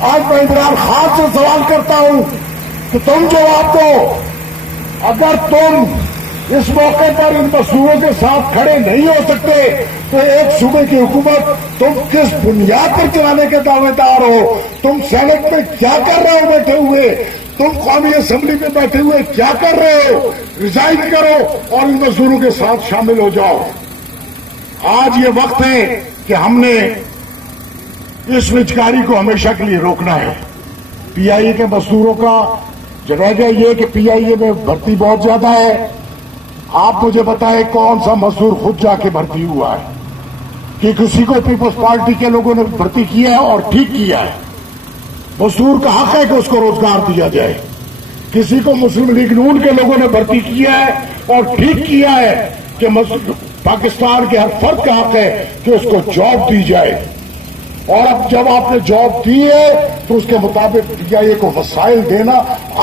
آج میں عمران خان سے سوال کرتا ہوں کہ تم جواب دو، اگر تم اس موقع پر ان مزدوروں کے ساتھ کھڑے نہیں ہو سکتے تو ایک صوبے کی حکومت تم کس بنیاد پر چلانے کے دعوے دار ہو؟ تم سینٹ میں کیا کر رہے ہو بیٹھے ہوئے؟ تم قومی اسمبلی میں بیٹھے ہوئے کیا کر رہے ہو؟ ریزائن کرو اور ان مزدوروں کے ساتھ شامل ہو جاؤ۔ آج یہ وقت ہے کہ ہم نے اس وچکاری کو ہمیشہ کے لیے روکنا ہے۔ پی آئی اے کے مزدوروں کا وجہ یہ کہ پی آئی اے میں بھرتی بہت زیادہ ہے۔ آپ مجھے بتائیں کون سا مزدور خود جا کے بھرتی ہوا ہے کہ کسی کو پیپلز پارٹی کے لوگوں نے بھرتی کیا ہے اور ٹھیک کیا ہے؟ مزدور کا حق ہے کہ اس کو روزگار دیا جائے۔ کسی کو مسلم لیگ نون کے لوگوں نے بھرتی کیا ہے اور ٹھیک کیا ہے کہ پاکستان کے ہر فرد کا حق ہے کہ اس کو جاب دی جائے۔ اور اب جب آپ نے جاب دی ہے تو اس کے مطابق پی آئی اے کو وسائل دینا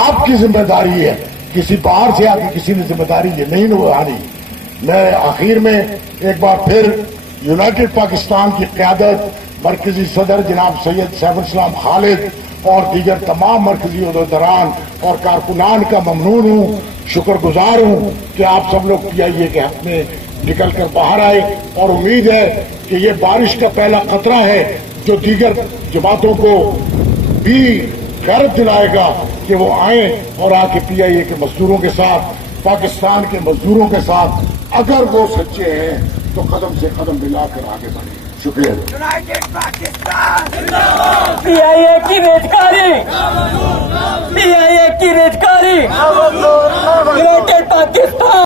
آپ کی ذمہ داری ہے، کسی باہر سے آگے کسی نے ذمہ داری یہ نہیں نبھانی۔ میں آخر میں ایک بار پھر یونائٹڈ پاکستان کی قیادت، مرکزی صدر جناب سید سیف الاسلام خالد اور دیگر تمام مرکزی عہدیداران اور کارکنان کا ممنون ہوں، شکر گزار ہوں کہ آپ سب لوگ پی آئی اے کے حق میں نکل کر باہر آئے، اور امید ہے کہ یہ بارش کا پہلا قطرہ ہے جو دیگر جماعتوں کو بھی غیرت دلائے گا کہ وہ آئیں اور آ کے پی آئی اے کے مزدوروں کے ساتھ، پاکستان کے مزدوروں کے ساتھ اگر وہ سچے ہیں تو قدم سے قدم ملا کر آگے بڑھیں۔ شکریہ۔ پی آئی اے کی ریزکاری، پی آئی اے کی ریزکاری، یونائٹڈ پاکستان